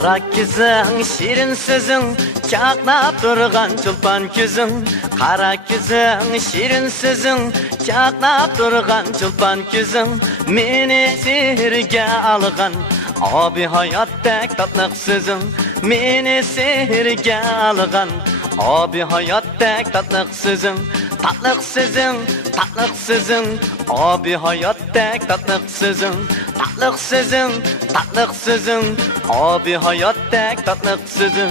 Qara kızın, şirin sözün, çaqnap durgan çulpan küzün. Qara kızın, şirin sözün, çaqnap durgan çulpan küzün. Meni sehirge algan, abi hayatdek tatlıq sözün. Meni sehirge algan, abi hayatdek tatlıq sözün. Tatlıq sözün, tatlıq sözün, abi hayatdek tatlıq sözün. Tatlıq sözün, tatlıq sözün, abi hayatdek tatlıq sözün.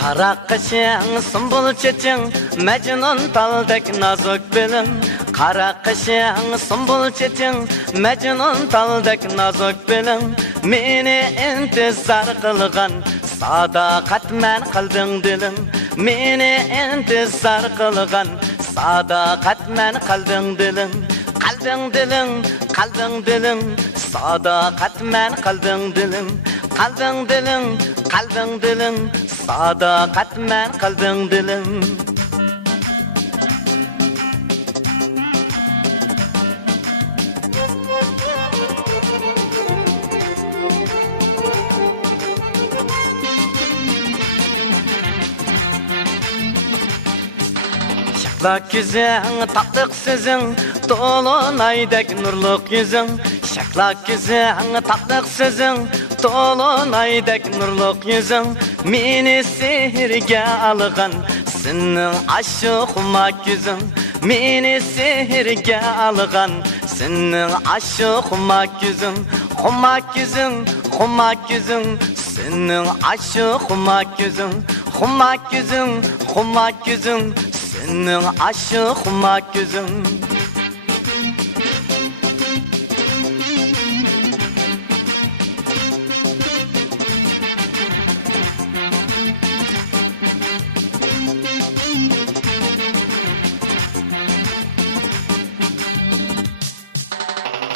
Qara qışın, sumbul çeçin, Mecnun taldek nazok belin. Qara qışın, sumbul çeçin, Mecnun taldek nazok belin. Meni intizar qilgan, sadaqatman qilding dilim. Meni intizar qilgan, sadaqatman qilding dilim. Qilding dilim, qilding dilim, sadaqatman qilding dilim. Qilding dilim, qilding dilim, sadaqatman qilding dilim. Şaklak yüzün, tatlıq sözün, dolunaydak nurluq yüzün. Şaklak yüzün, tatlıq sözün, dolunaydak nurluq yüzün. Meni sehirge algan, senin aşıqmak yüzün. Meni sehirge algan, senin aşıqmak yüzün. Xumak yüzün, xumak yüzün, senin aşıqmak yüzün. Xumak yüzün, xumak yüzün, senin aşıqmak yüzün.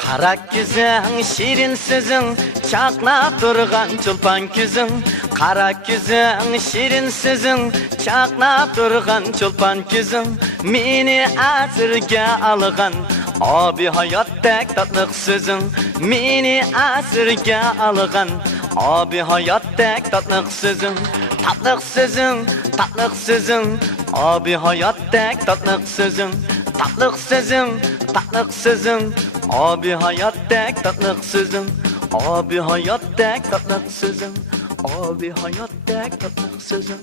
Qara küzün, şirin sözün, çaqnap durgan çulpan küzün. Qara küzün, şirin sözün, çaqnap durgan çulpan küzün. Meni asirge algan, abi hayatdek tatlıq sözün. Meni asirge algan, abi hayatdek tatlıq sözün. Tatlıq sözün, tatlıq sözün, abi hayatdek tatlıq sözün. Tatlıq sözün, tatlıq sözün, abi hayatdek tatlıq sözün. Abi hayatdek tatlıq sözün. Abi hayatdek tatlıq sözün.